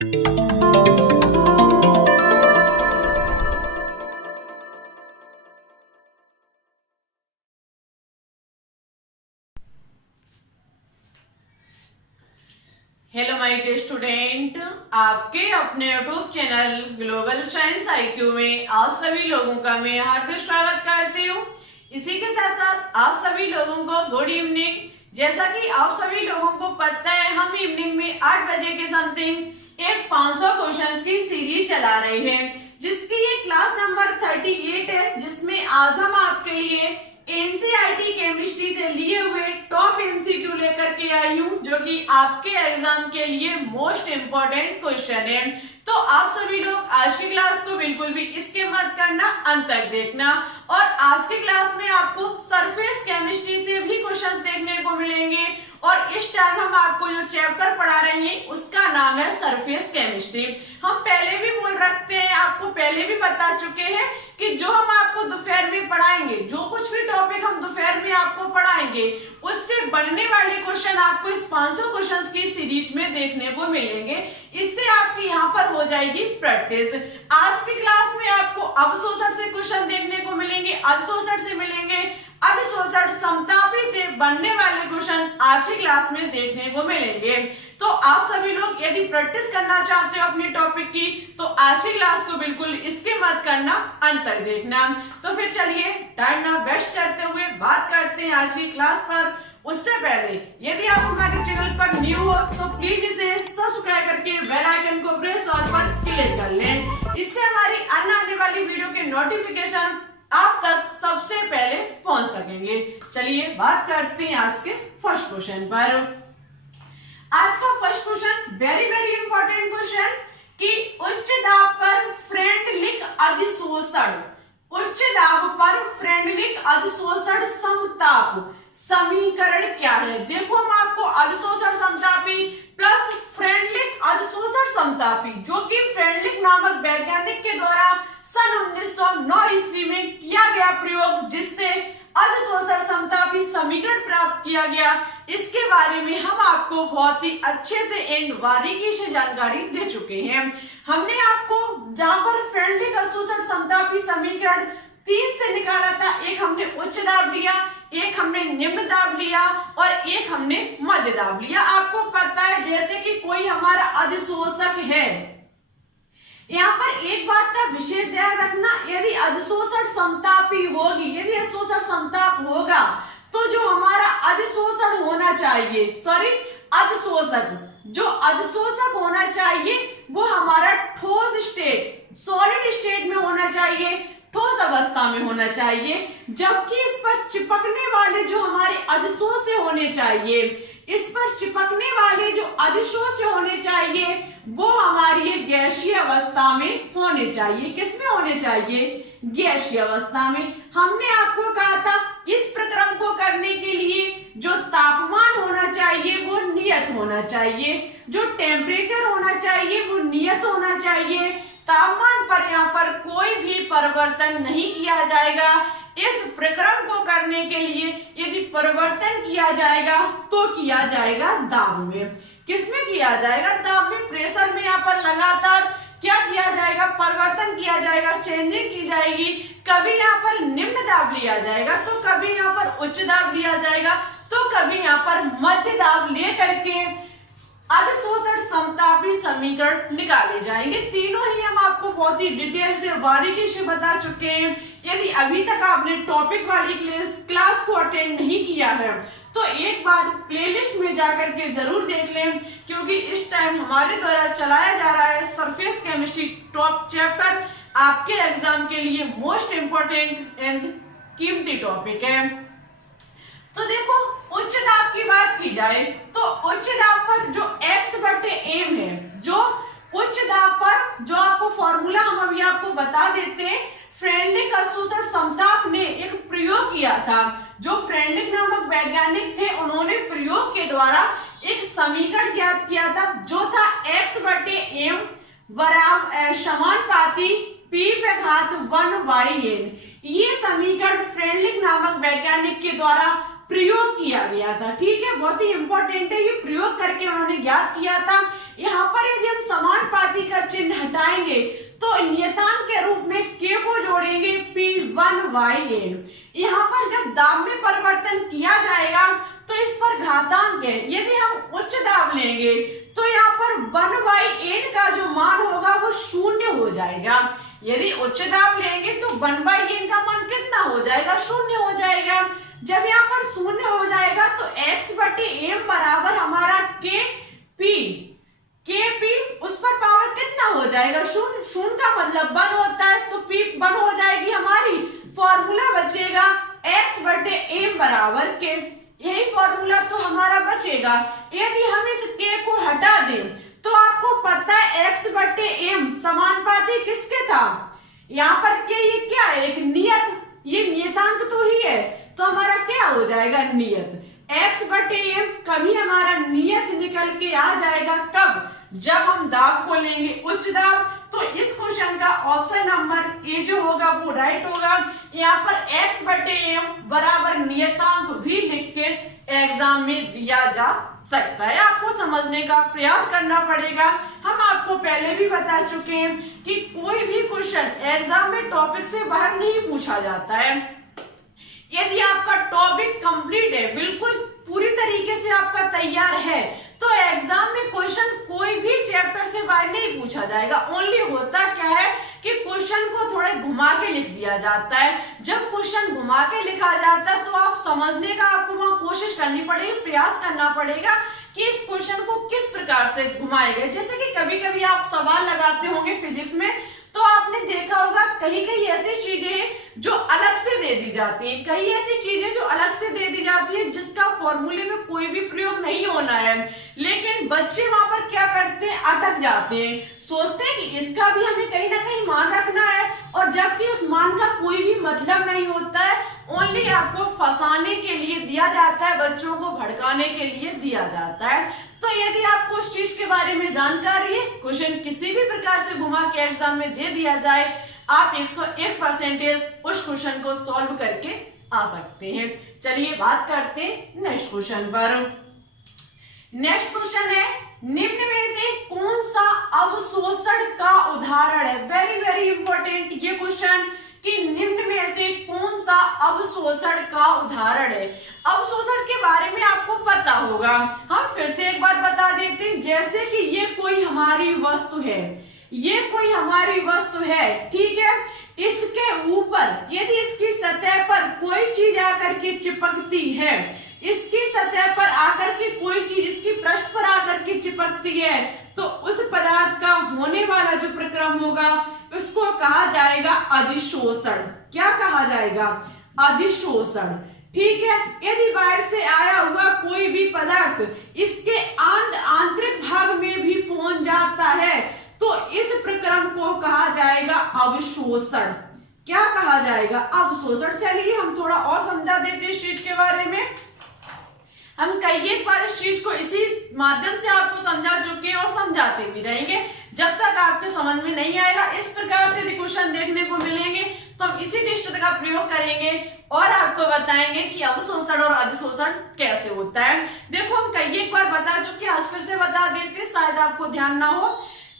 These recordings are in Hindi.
हेलो माय डियर स्टूडेंट, आपके अपने YouTube channel global science IQ में आप सभी लोगों का मैं हार्दिक स्वागत करती हूँ। इसी के साथ साथ आप सभी लोगों को गुड इवनिंग। जैसा कि आप सभी लोगों को पता है, हम इवनिंग में 8 बजे के समथिंग एक 500 क्वेश्चंस की सीरीज चला रहे हैं, जिसकी ये क्लास नंबर 38 है, जिसमें आज हम आपके लिए एनसीईआरटी केमिस्ट्री से लिए हुए टॉप एमसीक्यू लेकर के आई हूँ, जो कि आपके एग्जाम के लिए मोस्ट इंपॉर्टेंट क्वेश्चन है। तो आप सभी लोग आज की क्लास को बिल्कुल भी स्किप मत करना, अंत तक देखना। और आज की क्लास में आपको सरफेस केमिस्ट्री से भी क्वेश्चंस देखने को मिलेंगे, और इस टाइम हम आपको जो चैप्टर पढ़ा रहे हैं उसका नाम है सरफेस केमिस्ट्री। हम पहले भी बोल रखते हैं, आपको पहले भी बता चुके हैं कि जो हम आपको दोपहर में पढ़ाएंगे, जो कुछ भी टॉपिक हम दोपहर में आपको पढ़ाएंगे, उससे बनने वाले क्वेश्चन आपको इस 500 क्वेश्चंस की सीरीज में देखने को मिलेंगे। इससे आपकी यहाँ पर हो जाएगी प्रैक्टिस। आज की क्लास में आपको अवशोषण से क्वेश्चन देखने को मिलेंगे, अधशोषण से मिलेंगे, अधशोषण समतापी से बनने वाले क्वेश्चन आज की क्लास में देखने को मिलेंगे। तो आप सभी लोग यदि प्रैक्टिस करना चाहते हो अपने टॉपिक की, तो आज की क्लास को बिल्कुल इसके मत करना, अंत तक देखना। तो फिर चलिए टाइम ना वेस्ट करते हुए बात करते हैं आज की क्लास पर। उससे पहले यदि आप हमारे चैनल पर न्यू हो तो प्लीज इसे सब्सक्राइब करके बेल आइकन को प्रेस ऑल पर क्लिक कर लें। इससे हमारी अन्य आने वाली वीडियो के नोटिफिकेशन आप तक सबसे पहले पहुंच सकेंगे। चलिए बात करते हैं आज के फर्स्ट क्वेश्चन पर। आज का first question very important question कि उच्च दाब पर फ्रेंडलिक अधिशोषण, उच्च दाब पर फ्रेंडलिक अधिशोषण समताप समीकरण क्या है। देखो, हम आपको अधिशोषण समतापी प्लस फ्रेंडलिक अधिशोषण समतापी, जो कि फ्रेंडलिक नामक वैज्ञानिक के द्वारा सन 1909 ईस्वी में किया गया प्रयोग, जिससे अधिशोषण समतापी समीकरण प्राप्त किया गया, इसके बारे में हम आपको बहुत ही अच्छे से एंड बारीकी से जानकारी दे चुके हैं। हमने आपको जहां पर फ्रेंडलिक अधिशोषण समतापी समीकरण 3 से निकाला था, एक हमने उच्च दाब लिया, एक हमने निम्न दाब लिया और एक हमने मध्य दाब लिया। आपको पता है, जैसे कि कोई हमारा अधिशोषक है, यहाँ पर एक बात का विशेष ध्यान रखना, यदि अधिशोषण समतापी होगी, यदि अधिशोषण समताप होगा, तो जो हमारा अधिशोषण होना चाहिए, अधिशोषक, जो अधिशोषक होना चाहिए वो हमारा ठोस स्टेट, सॉलिड स्टेट में होना चाहिए, ठोस अवस्था में होना चाहिए। जबकि इस पर चिपकने वाले जो हमारे अधिशोष्य होने चाहिए, इस पर चिपकने वाले जो अधिशोष्य होने चाहिए, वो हमारी गैसीय अवस्था में होने चाहिए। किसमें होने चाहिए? गैसीय अवस्था में। हमने आपको कहा था इस प्रक्रम को करने के लिए जो तापमान होना चाहिए वो नियत होना चाहिए, जो टेम्परेचर होना चाहिए वो नियत होना चाहिए। तापमान पर यहाँ पर कोई भी परिवर्तन नहीं किया जाएगा। इस प्रक्रम को करने के लिए यदि परिवर्तन किया जाएगा तो किया जाएगा दाब में। किसमें किया जाएगा? दाब में, प्रेशर में। यहाँ पर लगातार क्या किया जाएगा? परिवर्तन किया जाएगा, चेंजिंग की जाएगी। कभी यहाँ पर निम्न दाब लिया जाएगा, तो कभी यहाँ पर उच्च दाब लिया जाएगा, तो कभी यहाँ पर मध्य दाब ले करके अधिशोषण समतापी समीकरण निकाले जाएंगे। तीनों ही हम आपको बहुत ही डिटेल से, बारीकी से बता चुके हैं। यदि अभी तक आपने टॉपिक वाली क्लास को अटेंड नहीं किया है, तो एक बार प्लेलिस्ट में जाकर के जरूर देख लें, क्योंकि इस टाइम हमारे द्वारा चलाया जा रहा है सरफेस केमिस्ट्री टॉप चैप्टर, आपके एग्जाम के लिए मोस्ट इंपॉर्टेंट एंड कीमती टॉपिक है। तो देखो, उच्च दाब की बात की जाए तो उच्च दाब पर जो x/m है, जो उच्च दाब पर जो आपको फॉर्मूला हम अभी आपको बता देते हैं, फ्रेंडलिक अधिशोषण समताप ने एक प्रयोग किया था। जो फ्रेंडलिक नामक वैज्ञानिक थे, उन्होंने प्रयोग के द्वारा एक समीकरण ज्ञात किया था, जो था x/m बराबर समानुपाती p/1/n। ये समीकरण फ्रेंडलिक नामक वैज्ञानिक के द्वारा प्रयोग किया गया था। ठीक है, बहुत ही इंपॉर्टेंट है, ये प्रयोग करके उन्होंने ज्ञात किया था। यहाँ पर यदि हम समानुपाती हटाएंगे तो नियतांक के रूप में k को जोड़ेंगे P1yn। यहाँ पर जब दाब में परिवर्तन किया जाएगा तो इस पर घातांक है। यदि हम उच्च दाब लेंगे तो यहाँ पर 1/n का जो मान होगा वो शून्य हो जाएगा। यदि उच्च दाब लेंगे तो 1/n का मान कितना हो जाएगा, शून्य हो जाएगा। जब यहाँ पर शून्य हो जाएगा तो x/m बराबर हमारा kp उस पर पावर कितना हो जाएगा, शून्य। शून्य का मतलब 1 होता है तो p 1 हो जाएगी हमारी। फॉर्मूला बचेगा x/m बराबर k। यही फॉर्मूला तो हमारा बचेगा। यदि हम इस k को हटा दें तो आपको पता है x/m समानुपाती किसके था, यहाँ पर k ये क्या है, एक नियत, ये नियतांक तो ही है, तो हमारा क्या हो जाएगा, नियत। x/m कभी हमारा नियत निकल के आ जाएगा कब, जब हम दाब को लेंगे उच्च दाब। तो इस क्वेश्चन का ऑप्शन नंबर ए जो होगा वो राइट होगा। यहाँ पर x/m बराबर नियतांक भी लिख के एग्जाम में दिया जा सकता है। आपको समझने का प्रयास करना पड़ेगा। हम आपको पहले भी बता चुके हैं कि कोई भी क्वेश्चन एग्जाम में टॉपिक से बाहर नहीं पूछा जाता है। यदि आपका टॉपिक कंप्लीट है, बिल्कुल पूरी तरीके से आपका तैयार है, तो एग्जाम में क्वेश्चन कोई भी चैप्टर से बाहर नहीं पूछा जाएगा। ओनली होता क्या है कि क्वेश्चन को थोड़े घुमा के लिख दिया जाता है। जब क्वेश्चन घुमा के लिखा जाता है तो आप समझने का आपको वहां कोशिश करनी पड़ेगी, प्रयास करना पड़ेगा कि इस क्वेश्चन को किस प्रकार से घुमाए गए। जैसे कि कभी कभी आप सवाल लगाते होंगे फिजिक्स में, तो आपने देखा होगा कहीं कहीं ऐसी चीजें हैं जो अलग से दे दी जाती हैं, कहीं ऐसी चीजें जो अलग से दे दी जाती है जिसका फॉर्मूले में कोई भी प्रयोग नहीं होना है, लेकिन बच्चे वहां पर क्या करते हैं, अटक जाते हैं, सोचते हैं कि इसका भी हमें कहीं ना कहीं मान रखना है, और जबकि उस मान का कोई भी मतलब नहीं होता है। ओनली आपको फंसाने के लिए दिया जाता है, बच्चों को भड़काने के लिए दिया जाता है। तो यदि आपको इस चीज के बारे में जानकारी है, क्वेश्चन किसी भी प्रकार से घुमा के एग्जाम में दे दिया जाए, आप 101% उस क्वेश्चन को सॉल्व करके आ सकते हैं। चलिए बात करते हैं नेक्स्ट क्वेश्चन पर। नेक्स्ट क्वेश्चन है, निम्न में से कौन सा अवशोषण का उदाहरण है। वेरी वेरी इंपॉर्टेंट ये क्वेश्चन कि निम्न में से कौन सा अवशोषण का उदाहरण है। अवशोषण के बारे में आपको पता होगा, हम फिर से एक बार बता देते हैं। जैसे कि ये कोई हमारी वस्तु है, ये कोई हमारी वस्तु है, ठीक है। इसके ऊपर यदि इसकी सतह पर कोई चीज आकर के चिपकती है, इसकी सतह पर आकर के कोई चीज इसकी पृष्ठ पर आकर के चिपकती है, तो उस पदार्थ का होने वाला जो प्रक्रम होगा उसको कहा जाएगा अधिशोषण। क्या कहा जाएगा, अधिशोषण, ठीक है। यदि बाहर से आया हुआ कोई भी पदार्थ इसके आंतरिक भाग में भी पहुंच जाता है तो इस प्रक्रम को कहा जाएगा अवशोषण। क्या कहा जाएगा, अवशोषण। चलिए हम थोड़ा और समझा देते हैं इस चीज के बारे में। हम कई एक बार इस चीज को इसी माध्यम से आपको समझा चुके हैं और समझाते भी रहेंगे जब तक आपके समझ में नहीं आएगा। इस प्रकार से क्वेश्चन देखने को मिलेंगे तो हम इसी डिस्ट्रिक्ट का प्रयोग करेंगे और आपको बताएंगे कि अवशोषण और अधिशोषण कैसे होता है। देखो हम कई एक बार बता चुके हैं, आज फिर से बता देते, शायद आपको ध्यान ना हो।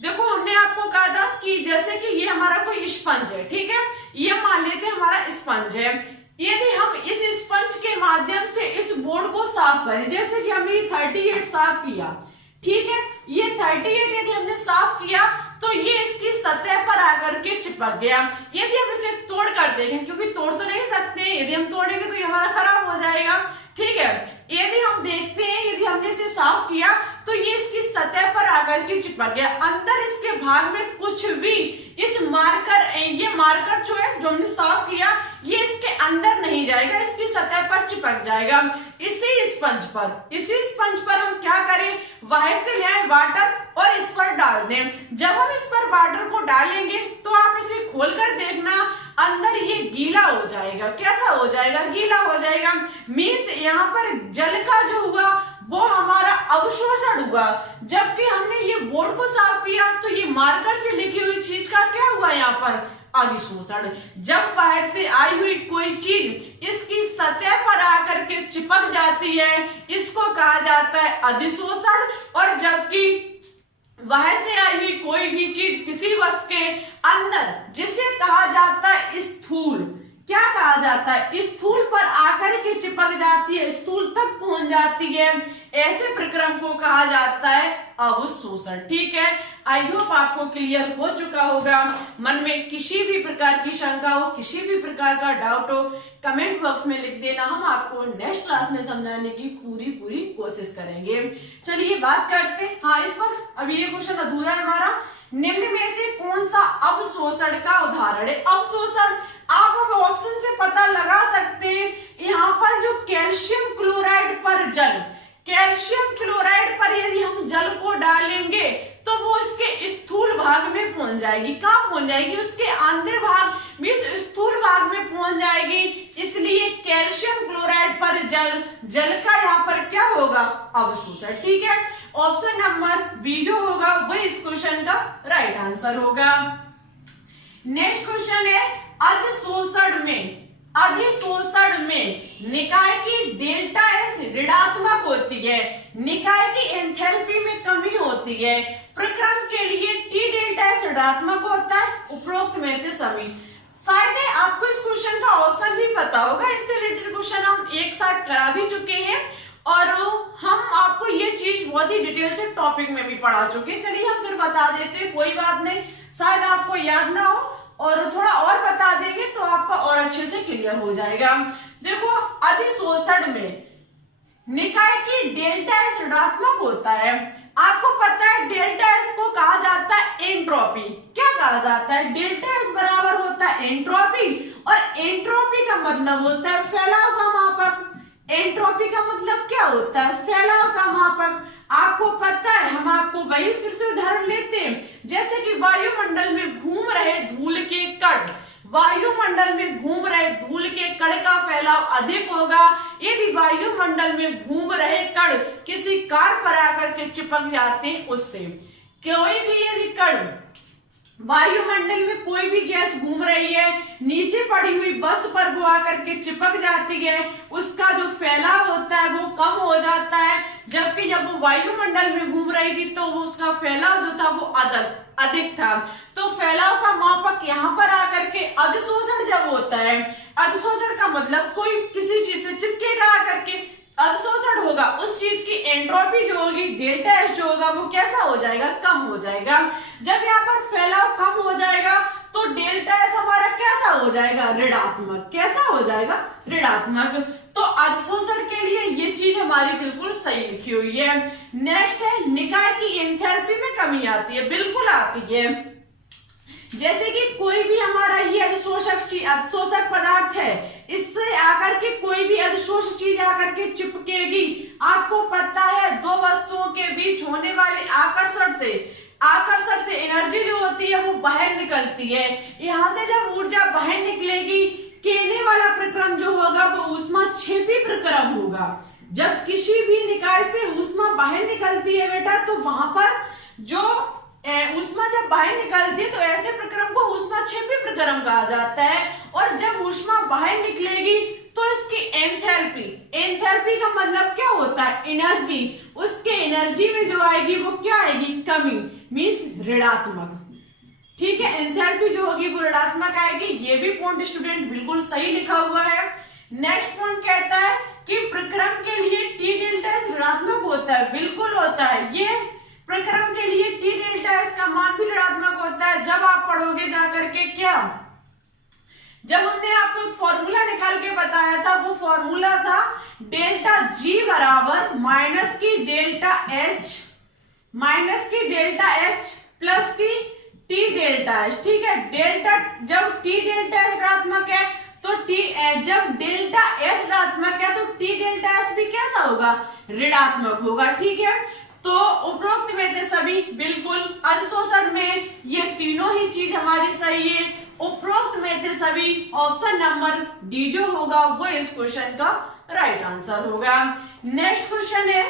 देखो हमने आपको कहा था कि जैसे कि ये हमारा कोई स्पंज है, ठीक है, ये मान लेते हमारा स्पंज है। यदि हम इस स्पंज के माध्यम से इस बोर्ड को साफ करें, जैसे कि हमने 38 साफ किया, ठीक है, ये 38 यदि हमने साफ किया तो ये इसकी सतह पर आकर के चिपक गया। यदि हम इसे तोड़ कर देखें, क्योंकि तोड़ तो नहीं सकते, यदि हम तोड़ेंगे तो ये हमारा खराब हो जाएगा, ठीक है। यदि हम देखते हैं, यदि हमने इसे साफ किया तो ये इसकी सतह पर आकर के चिपक गया। अंदर इसके भाग में कुछ भी इस मार्कर, ये मार्कर जो है जो हमने साफ किया, ये इसके अंदर नहीं जाएगा, इसकी सतह पर चिपक जाएगा। इसी स्पंज पर हम क्या करें, बाहर से ले आए वाटर और इस पर डाल दें। जब हम इस पर वाटर को डालेंगे तो आप इसे खोलकर देखना, अंदर ये गीला हो जाएगा। कैसा हो जाएगा, गीला हो जाएगा। मीन्स यहाँ पर जल का जो हुआ वो हमारा अवशोषण हुआ। जबकि हमने ये बोर्ड को साफ किया तो ये मार्कर से लिखी हुई चीज का क्या हुआ, यहाँ पर अधिशोषण। जब बाहर से आई हुई कोई चीज इसकी सतह पर आकर के चिपक जाती है, इसको कहा जाता है अधिशोषण। और जबकि बाहर से आई हुई कोई भी चीज किसी वस्तु के अंदर, जिसे कहा जाता है स्थूल, क्या कहा जाता है, स्थूल पर आकर के चिपक जाती है, स्थूल तक पहुंच जाती है, ऐसे प्रक्रम को कहा जाता है अवशोषण। ठीक है, आई होप आपको क्लियर हो चुका होगा। मन में किसी भी प्रकार की शंका हो, किसी भी प्रकार का डाउट हो, कमेंट बॉक्स में लिख देना, हम आपको नेक्स्ट क्लास में समझाने की पूरी कोशिश करेंगे। चलिए बात करते हैं, हाँ इस पर अभी ये क्वेश्चन अधूरा है हमारा, निम्न में से कौन सा अवशोषण का उदाहरण है। अवशोषण आप ऑप्शन से पता लगा सकते हैं, यहाँ पर जो कैल्शियम क्लोराइड पर जल, कैल्शियम क्लोराइड पर यदि हम जल को डालेंगे तो वो इसके स्थूल भाग में पहुंच जाएगी। कहाँ पहुंच जाएगी, उसके अंदर भाग में, स्थूल भाग में पहुंच जाएगी। इसलिए कैल्शियम क्लोराइड पर जल, जल का यहाँ पर क्या होगा, अवशोषण। ठीक है, ऑप्शन नंबर बी जो होगा वो इस क्वेश्चन का राइट आंसर होगा। नेक्स्ट क्वेश्चन है, अधिशोषण में, अधिशोषण में निकाय की डेल्टा एस ऋणात्मक होती है, निकाय की एंथैल्पी में कमी होती है, प्रक्रम के लिए टी डेल्टा एस ऋणात्मक होता है, उपरोक्त में से सभी। शायद आपको इस क्वेश्चन का ऑप्शन भी पता होगा, इससे रिलेटेड क्वेश्चन हम एक साथ करा भी चुके हैं और हम आपको ये चीज बहुत ही डिटेल से टॉपिक में भी पढ़ा चुके हैं। चलिए हम फिर बता देते हैं, कोई बात नहीं, शायद आपको याद ना हो और थोड़ा और बता देंगे तो आपका और अच्छे से क्लियर हो जाएगा। देखो, अधिशोषण में निकाय की डेल्टा एस ऋणात्मक होता है। आपको पता है डेल्टा एस को कहा जाता है एंट्रोपी। क्या कहा जाता है, डेल्टा एस बराबर होता है एंट्रोपी, और एंट्रोपी का मतलब होता है फैलाव का मापक। एंट्रोपी का मतलब क्या होता है, फैलाव का मापक। आपको पता है, हम आपको वही फिर से उदाहरण लेते हैं, जैसे कि वायुमंडल में घूम रहे धूल के कण, वायुमंडल में घूम रहे धूल के कण का फैलाव अधिक होगा यदि वायुमंडल में घूम रहे कण किसी कार पर आकर के चिपक जाते हैं उससे। कोई भी यदि कण, वायुमंडल में कोई भी गैस घूम रही है, नीचे पड़ी हुई वस्तु पर वो आकर के चिपक जाती है, उसका जो फैलाव होता है वो कम हो जाता है, जबकि जब वो वायुमंडल में घूम रही थी तो वो उसका फैलाव जो था वो अधिक था। तो फैलाव का मापक यहाँ पर आकर के अधिशोषण जब होता है, अधिशोषण का मतलब कोई किसी चीज से चिपकेगा आकर के, अधिशोषण होगा, उस चीज की एंट्रोपी जो होगी, डेल्टा एस जो होगा वो कैसा हो जाएगा, कम हो जाएगा। जब यहाँ पर फैलाव कम हो जाएगा तो डेल्टा एस हमारा कैसा हो जाएगा, ऋणात्मक। कैसा हो जाएगा, ऋणात्मक। तो अधिशोषण के लिए ये चीज हमारी बिल्कुल सही लिखी हुई है। नेक्स्ट है, निकाय की एंथैल्पी में कमी आती है, बिल्कुल आती है। जैसे कि कोई भी हमारा ये अधिशोषक पदार्थ है, इससे आकर के कोई भी अधिशोषक चीज आकर के चिपकेगी। आपको पता है दो वस्तुओं के बीच होने वाले आकर्षण से एनर्जी जो होती है वो बाहर निकलती है। यहाँ से जब ऊर्जा बाहर निकलेगी, कहने वाला प्रक्रम जो होगा वो ऊष्माक्षेपी प्रक्रम होगा। जब किसी भी निकाय से ऊष्मा बाहर निकलती है बेटा, तो वहां पर जो ऊष्मा जब बाहर निकलती है तो ऐसे प्रक्रम को ऊष्माक्षेपी प्रक्रम कहा जाता है। और जब ऊष्मा बाहर निकलेगी तो इसकी एंथैल्पी का मतलब क्या होता है, एनर्जी। उसके एनर्जी में जो आएगी वो क्या आएगी, कमी, मींस ऋणात्मक। ठीक है, एंथैल्पी जो होगी वो ऋणात्मक आएगी। ये भी पॉइंट स्टूडेंट बिल्कुल सही लिखा हुआ है। नेक्स्ट पॉइंट कहता है कि प्रक्रम के लिए टी डेल्टा एस ऋणात्मक होता है, बिल्कुल होता है। ये प्रक्रम के लिए टी डेल्टा एस का मान भी ऋणात्मक होता है। जब आप पढ़ोगे जाकर के, क्या जब हमने आपको एक फॉर्मूला निकाल के बताया था, वो फॉर्मूला था डेल्टा जी बराबर माइनस की डेल्टा एच प्लस की टी डेल्टा एच। ठीक है, डेल्टा जब टी डेल्टा एच ऋणात्मक है तो जब डेल्टा एस ऋणात्मक है तो टी डेल्टा एस भी कैसा होगा, ऋणात्मक होगा। ठीक है, तो उपरोक्त में से सभी बिल्कुल, अधिशोषण में ये तीनों ही चीज हमारी सही है। उपरोक्त में से सभी, ऑप्शन नंबर डी जो होगा वो इस क्वेश्चन का राइट आंसर होगा। नेक्स्ट क्वेश्चन है,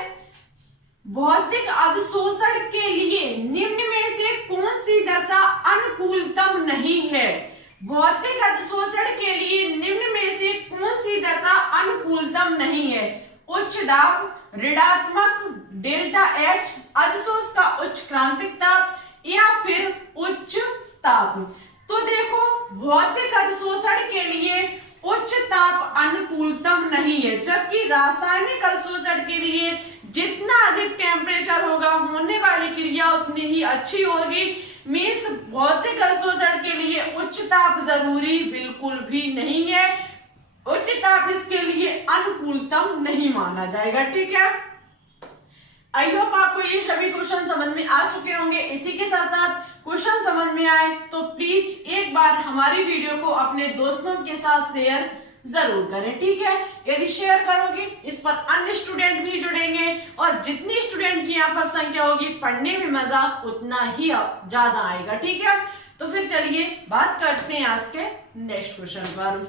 भौतिक अधिशोषण के लिए निम्न में से कौन सी दशा अनुकूलतम नहीं है। भौतिक अधिशोषण के लिए निम्न में से कौन सी दशा अनुकूलतम नहीं है। उच्च दाब, ऋणात्मक डेल्टा एच, अधिशोष का उच्च क्रांतिक ताप या फिर उच्च ताप। तो देखो भौतिक अधिशोषण के लिए उच्च ताप अनुकूलतम नहीं है, जबकि रासायनिक अधिशोषण के लिए जितना अधिक टेम्परेचर होगा होने वाली क्रिया उतनी ही अच्छी होगी। मीन्स भौतिक अधिशोषण के लिए उच्च ताप जरूरी बिल्कुल भी नहीं है, उच्च ताप इसके लिए अनुकूलतम नहीं माना जाएगा। ठीक है, आई होप आपको ये सभी क्वेश्चन समझ में आ चुके होंगे। इसी के साथ साथ क्वेश्चन समझ में आए तो प्लीज एक बार हमारी वीडियो को अपने दोस्तों के साथ शेयर जरूर करें। ठीक है, यदि शेयर करोगे इस पर अन्य स्टूडेंट भी जुड़ेंगे और जितनी स्टूडेंट की यहाँ पर संख्या होगी पढ़ने में मजा उतना ही ज्यादा आएगा। ठीक है, तो फिर चलिए बात करते हैं आज के नेक्स्ट क्वेश्चन पर।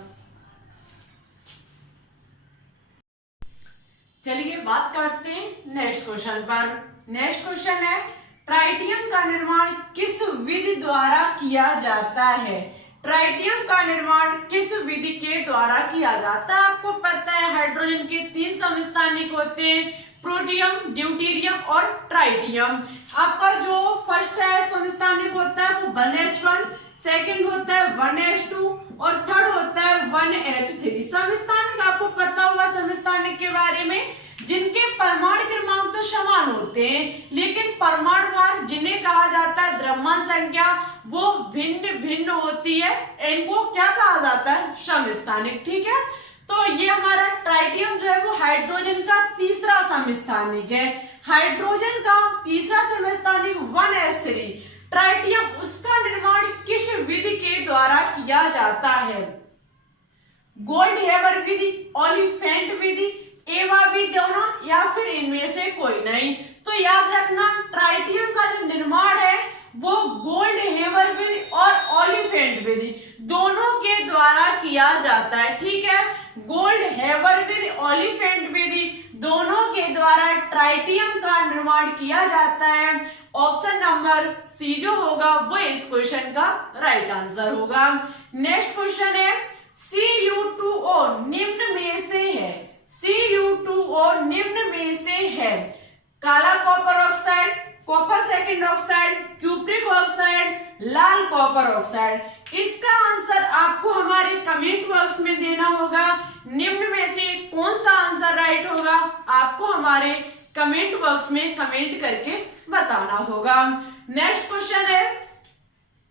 चलिए बात करते हैं नेक्स्ट क्वेश्चन पर। नेक्स्ट क्वेश्चन है, ट्राइटियम का निर्माण किस विधि द्वारा किया जाता है? ट्राइटियम का निर्माण किस विधि के द्वारा किया जाता है? आपको पता है हाइड्रोजन के 3 समस्थानिक होते हैं, प्रोटियम, ड्यूटेरियम और ट्राइटियम। आपका जो फर्स्ट है समस्थानिक होता है वो 1H1, सेकंड होता है 1H2 और थर्ड होता है 1H3। समस्थानिक आपको पता होगा समस्थानिक के बारे में, जिनके परमाणु क्रमांक तो समान होते हैं लेकिन परमाणु भार जिन्हें कहा जाता है द्रव्यमान संख्या वो भिन्न भिन्न होती है, इनको क्या कहा जाता है? समस्थानिक। ठीक है, तो ये हमारा ट्राइटियम जो है वो हाइड्रोजन का तीसरा समस्थानिक है। हाइड्रोजन का तीसरा समस्थानिक 1H3 ट्राइटियम, उसका निर्माण किस विधि के द्वारा किया जाता है? गोल्ड-हेबर विधि, ओलिफेंट विधि, एवा विधि दोनों या फिर इनमें से कोई नहीं। तो याद रखना ट्राइटियम का जो निर्माण है वो गोल्ड-हेबर विधि और ओलिफेंट विधि दोनों के द्वारा किया जाता है। ठीक है, गोल्ड-हेबर विधि, ओलिफेंट विधि दोनों के द्वारा ट्राइटियम का निर्माण किया जाता है। ऑप्शन नंबर सी जो होगा वो इस क्वेश्चन का राइट आंसर होगा। नेक्स्ट क्वेश्चन है, Cu2O निम्न में से है, Cu2O निम्न में से है काला copper oxide, copper second oxide, cupric oxide, लाल कॉपर ऑक्साइड। इसका आंसर आपको हमारे कमेंट बॉक्स में देना होगा। निम्न में से कौन सा आंसर राइट होगा आपको हमारे कमेंट बॉक्स में कमेंट करके बताना होगा। नेक्स्ट क्वेश्चन है,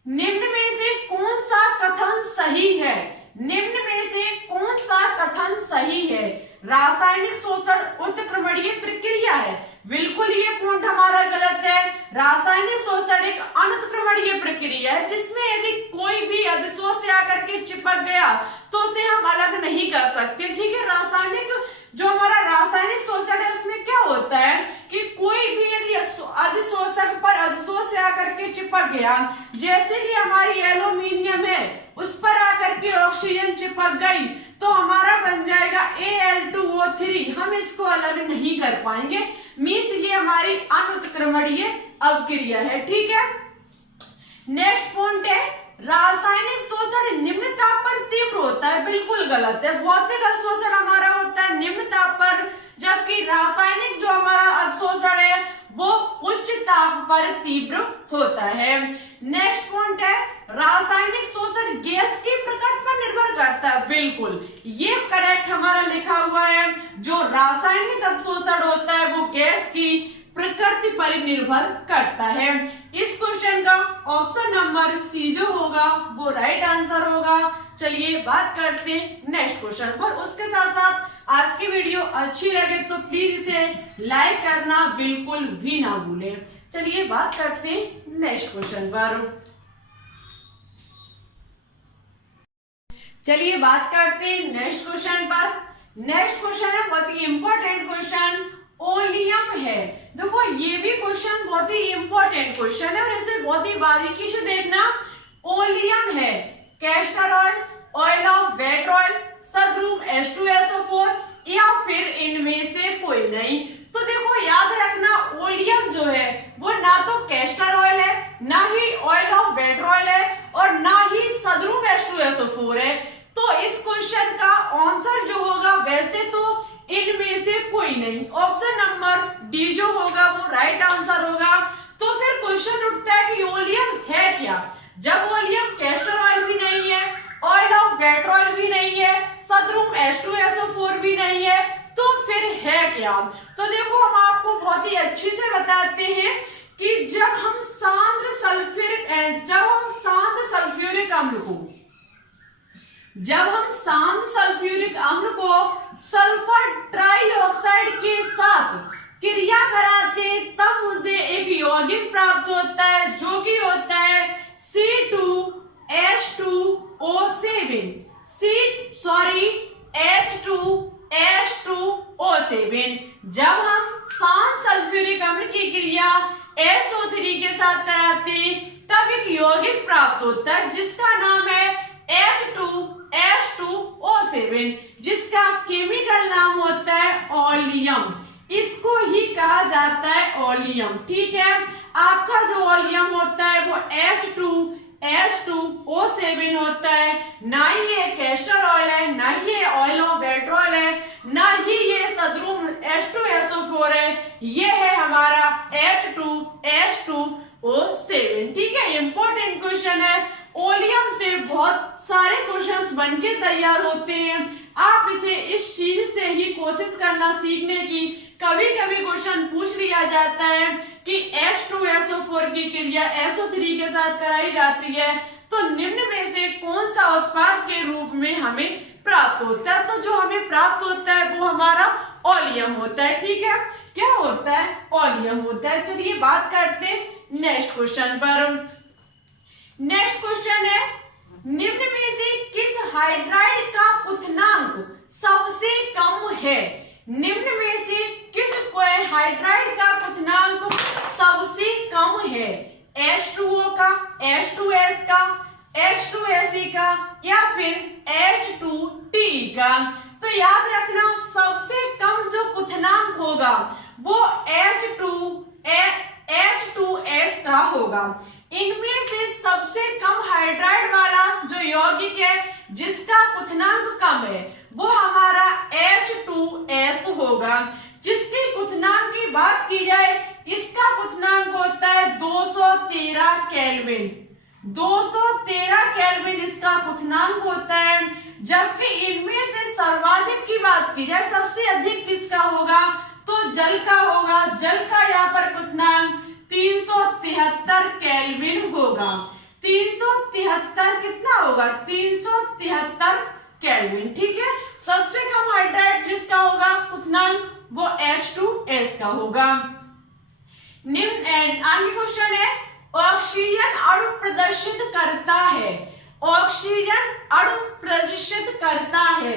निम्न में से कौन सा कथन सही है? निम्न में से कौन सा कथन सही है? रासायनिक शोषण उत्क्रमणीय प्रक्रिया है, बिल्कुल ये पॉइंट हमारा गलत है। रासायनिक शोषण एक अनुत्क्रमणीय प्रक्रिया है जिसमें यदि कोई भी अधिशोष से आकर के चिपक गया तो उसे हम अलग नहीं कर सकते। ठीक है, रासायनिक जो हमारा रासायनिक शोषण है उसमें क्या होता है कि कोई भी यदि अधिशोषक पर अधिशोष से आकर के चिपक गया, जैसे कि हमारी एल्यूमिनियम है उस पर आकर के ऑक्सीजन चिपक गई तो हमारा बन जाएगा Al2O3, हम इसको अलग नहीं कर पाएंगे। मीन्स ये हमारी अनुत्क्रमणीय अवक्रिया है। ठीक है, नेक्स्ट पॉइंट है, रासायनिक शोषण निम्न ताप पर तीव्र होता है, बिल्कुल गलत है। भौतिक अवशोषण हमारा होता है निम्न ताप पर, जबकि रासायनिक जो हमारा अवशोषण है वो उच्च ताप पर तीव्र होता है। नेक्स्ट पॉइंट है, रासायनिक शोषण गैस की प्रकृति पर निर्भर करता है, बिल्कुल ये करेक्ट हमारा लिखा हुआ है। जो रासायनिक अवशोषण होता है वो गैस की प्रकृति पर निर्भर करता है। इस क्वेश्चन का ऑप्शन नंबर सी जो होगा वो राइट आंसर होगा। चलिए बात करते हैं नेक्स्ट क्वेश्चन पर। उसके साथ साथ आज की वीडियो अच्छी लगे तो प्लीज इसे लाइक करना बिल्कुल भी ना भूलें। चलिए बात करते हैं नेक्स्ट क्वेश्चन पर। चलिए बात करते हैं नेक्स्ट क्वेश्चन पर। नेक्स्ट क्वेश्चन है बहुत ही इंपॉर्टेंट क्वेश्चन, ओलियम है। देखो ये भी क्वेश्चन बहुत ही इंपॉर्टेंट क्वेश्चन है और इसे बहुत ही बारीकी से देखना। ओलियम है कैस्टर ऑयल, ऑयल ऑफ बेट ऑयल, सदरूप H2SO4 या फिर इनमें से कोई नहीं। तो देखो याद रखना ओलियम जो है वो ना तो कैस्टर ऑयल है, ना ही ऑयल ऑफ बेट ऑयल है और ना ही सदरूप H2SO4 है। तो इस क्वेश्चन का आंसर जो होगा वैसे तो इनमें से कोई नहीं। ऑप्शन नंबर डी जो होगा वो राइट आंसर होगा। तो फिर क्वेश्चन उठता है कि ओलियम है क्या। जब ओलियम कैस्टर ऑयल भी नहीं है, ऑयल ऑफ पेट्रोल भी नहीं है, सदरुम H2SO4 भी नहीं है, तो फिर है क्या। तो देखो हम आपको बहुत ही अच्छी से बताते हैं कि जब हम सांद्र सल्फ्यूरिक अम्ल को सल्फर ट्राइऑक्साइड के साथ क्रिया कराते हैं तब मुझे एक यौगिक प्राप्त होता है जो कि होता है H2O7। जब हम सांद्र सल्फ्यूरिक अम्ल की क्रिया SO3 के साथ कराते हैं तब एक यौगिक प्राप्त होता है जिसका नाम है H2O7, जिसका केमिकल नाम होता है ओलियम। इसको ही कहा जाता है ओलियम। ठीक है, आपका जो ओलियम होता है वो H2O7 होता है। ना ही ये कैस्टर ऑयल है, ना ही ये ऑयल ऑफ पेट्रोल है, ना ही ये सदरुम H2SO4 है, ये है हमारा H2O7। ठीक है, इंपॉर्टेंट क्वेश्चन है। ओलियम से बहुत सारे क्वेश्चंस बनके तैयार होते हैं। आप इसे इस चीज से ही कोशिश करना सीखने की। कभी कभी क्वेश्चन पूछ लिया जाता है कि H2SO4 की क्रिया SO3 के साथ कराई जाती है तो निम्न में से कौन सा उत्पाद के रूप में हमें प्राप्त होता है। तो जो हमें प्राप्त होता है वो हमारा ओलियम होता है। ठीक है, क्या होता है, ओलियम होता है। चलिए बात करते हैं नेक्स्ट क्वेश्चन पर। नेक्स्ट क्वेश्चन है, निम्न में से किस हाइड्राइड का क्वथनांक सबसे कम है। निम्न में से किस हाइड्राइड का क्वथनांक सबसे कम है। H2O का, H2S का, H2Se का या फिर H2Te का। तो याद रखना सबसे कम जो क्वथनांक होगा वो H2S का होगा। इनमें से सबसे कम हाइड्राइड वाला जो यौगिक है जिसका क्वथनांक कम है वो हमारा H2S होगा। जिसकी क्वथनांक की बात की जाए इसका क्वथनांक होता है 213 केल्विन। 213 केल्विन इसका क्वथनांक होता है। जबकि इनमें से सर्वाधिक की बात की जाए सबसे अधिक किसका होगा तो जल का होगा। जल का यहाँ पर क्वथनांक 373 केल्विन होगा। 373 कितना होगा, 373 केल्विन। ठीक है, सबसे कम हाइड्राइड जिसका होगा क्वथनांक वो H2S का होगा। निम्न आगे क्वेश्चन है, ऑक्सीजन अणु प्रदर्शित करता है। ऑक्सीजन अणु प्रदर्शित करता है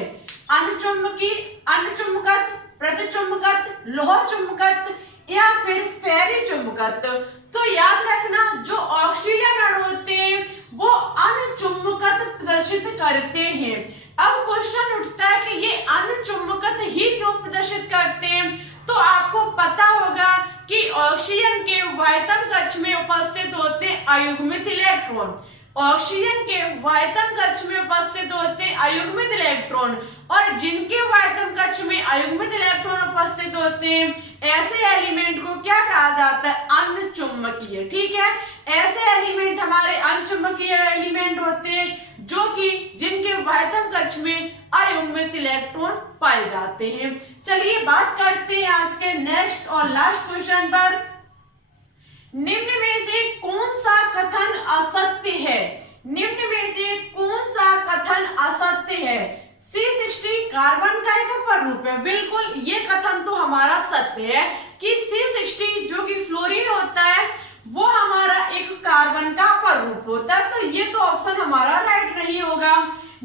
अनुचुंबकत्व, प्रतिचुंबकत्व, लोह चुंबकत्व या फिर फेरी चुंबकत्व। तो याद रखना जो ऑक्सीजन अणु होते हैं वो अनुचुंबकत्व प्रदर्शित करते हैं। अब क्वेश्चन उठता है कि ये अनुचुंबकत्व ही क्यों प्रदर्शित करते हैं। तो आपको पता होगा कि ऑक्सीजन के वायतन कक्ष में उपस्थित होते हैं अयुग्मित इलेक्ट्रॉन। ऑक्सीजन के वायतन कक्ष में उपस्थित होते हैं अयुग्मित इलेक्ट्रॉन, और जिनके वायतन कक्ष में अयुग्मित इलेक्ट्रॉन उपस्थित होते हैं ऐसे एलिमेंट को क्या कहा जाता है, अनुचुंबकीय। ठीक है, ऐसे एलिमेंट हमारे अनुचुंबकीय एलिमेंट होते हैं जो कि जिनके वायतन कक्ष में अयुग्मित इलेक्ट्रॉन पाए जाते हैं। चलिए बात करते हैं आज के नेक्स्ट और लास्ट क्वेश्चन पर। निम्न में से कौन सा कथन असत्य है। निम्न में से कौन सा कथन असत्य है। C60 कार्बन का एक परमाणु है। बिल्कुल ये कथन तो हमारा सत्य है कि C60 जो कि फ्लोरीन होता है वो हमारा एक कार्बन का परमाणु होता है। तो ये तो ऑप्शन हमारा राइट नहीं होगा।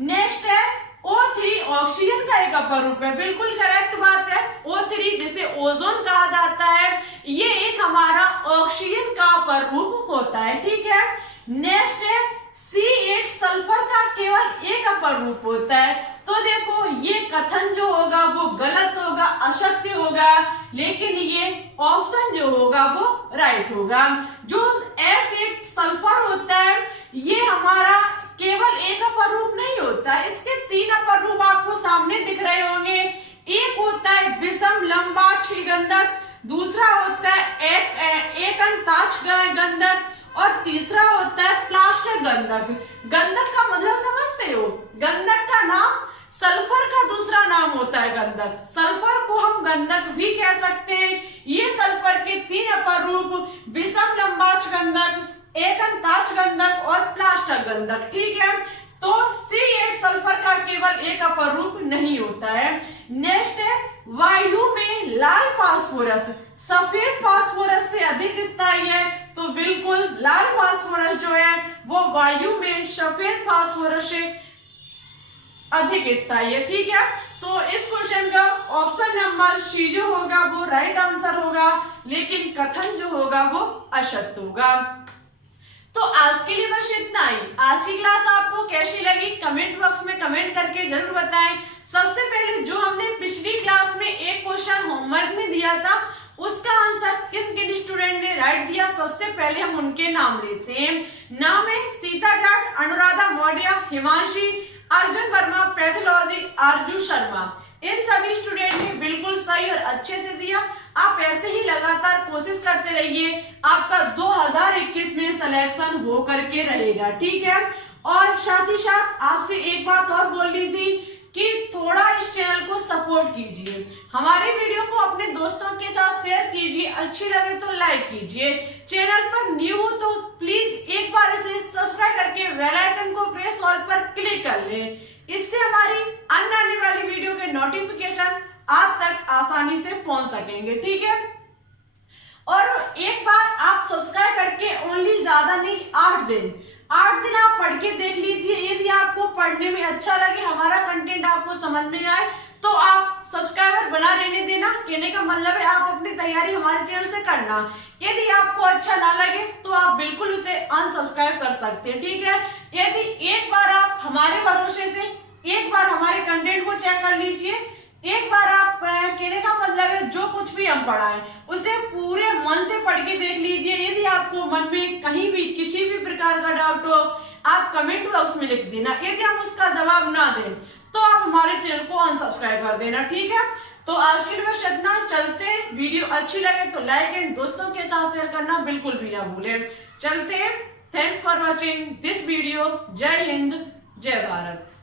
नेक्स्ट है O3 ऑक्सीजन का एक अपरूप है। बिल्कुल करेक्ट बात है। O3 जिसे ओजोन कहा जाता है ये एक हमारा ऑक्सीजन का अपरूप होता है। ठीक है, नेक्स्ट है C8 सल्फर का केवल एक अपरूप होता है। तो देखो ये कथन जो होगा वो गलत होगा, असत्य होगा, लेकिन ये ऑप्शन जो होगा वो राइट होगा। जो S8 सल्फर होता है ये हमारा केवल एक अपरूप नहीं होता है, इसके 3 अपरूप आपको सामने दिख रहे होंगे। एक होता है विषम लंबा एकाक्षी गंधक, दूसरा होता है एकंताक्ष गंधक और तीसरा होता है प्लास्टर गंधक। गंधक का मतलब समझते हो? गंधक का नाम सल्फर का दूसरा नाम होता है गंधक। सल्फर को हम गंधक भी कह सकते हैं। ये सल्फर के 3 अपर रूप विषम लंबाक्ष गंधक, एकंताक्ष गंधक और प्लास्टर गंधक। ठीक है, तो C8 सल्फर का केवल एक अपर रूप नहीं होता है। नेक्स्ट है वायु में लाल फास्फोरस सफेद फास्फोरस से अधिक स्थायी है, तो बिल्कुल लाल फास्फोरस जो है वो वायु में सफेद फास्फोरस से अधिक स्थायी है। ठीक है, तो इस क्वेश्चन का ऑप्शन नंबर सी जो होगा वो राइट आंसर होगा, लेकिन कथन जो होगा वो असत्य होगा। तो आज के लिए बस इतना ही। आज की क्लास आपको कैसी लगी कमेंट बॉक्स में कमेंट करके जरूर बताएं। सबसे पहले जो हमने पिछली क्लास में एक क्वेश्चन होमवर्क में दिया था उसका आंसर किन किन स्टूडेंट ने राइट दिया, सबसे पहले हम उनके नाम लेते हैं। नाम है सीता जाट, अनुराधा मौर्य, हिमांशी, अर्जुन वर्मा, पैथोलॉजी, आरजू शर्मा। इन सभी स्टूडेंट ने बिल्कुल सही और अच्छे से दिया। आप ऐसे ही लगातार कोशिश करते रहिए, आपका 2021 में सिलेक्शन हो करके रहेगा। ठीक है, और साथ ही साथ आपसे एक बात और बोलनी थी कि थोड़ा इस चैनल को सपोर्ट कीजिए, हमारे वीडियो को अपने दोस्तों के साथ शेयर कीजिए, अच्छी लगे तो लाइक कीजिए। चैनल पर न्यू हो तो प्लीज एक बार इसे सब्सक्राइब करके बेल आइकन को प्रेस ऑल पर क्लिक कर लें। इससे हमारी अन्य आने वाली वीडियो के नोटिफिकेशन आप तक आसानी से पहुंच सकेंगे। ठीक है, और एक बार आप सब्सक्राइब करके ओनली ज्यादा नहीं 8 दिन आप पढ़ के देख लीजिए। यदि आपको पढ़ने में अच्छा लगे, हमारा कंटेंट आपको समझ में आए, तो आप सब्सक्राइबर बना रहने देना। कहने का मतलब है आप अपनी तैयारी हमारे चैनल से करना। यदि आपको अच्छा ना लगे तो आप बिल्कुल उसे अनसब्सक्राइब कर सकते हैं। ठीक है, यदि एक बार आप हमारे भरोसे से एक बार हमारे कंटेंट को चेक कर लीजिए, एक बार आप कहने का मतलब है जो कुछ भी हम पढ़ाएं उसे पूरे मन से पढ़ के देख लीजिए। यदि आपको मन में कहीं भी किसी भी प्रकार का डाउट हो, आप कमेंट बॉक्स में लिख देना। यदि हम उसका जवाब ना दें तो आप हमारे चैनल को अनसब्सक्राइब कर देना। ठीक है, तो आज के लिए बस इतना। चलते, वीडियो अच्छी लगे तो लाइक एंड दोस्तों के साथ शेयर करना बिल्कुल भी ना भूलें। चलते, thanks for watching this video. जय हिंद, जय भारत।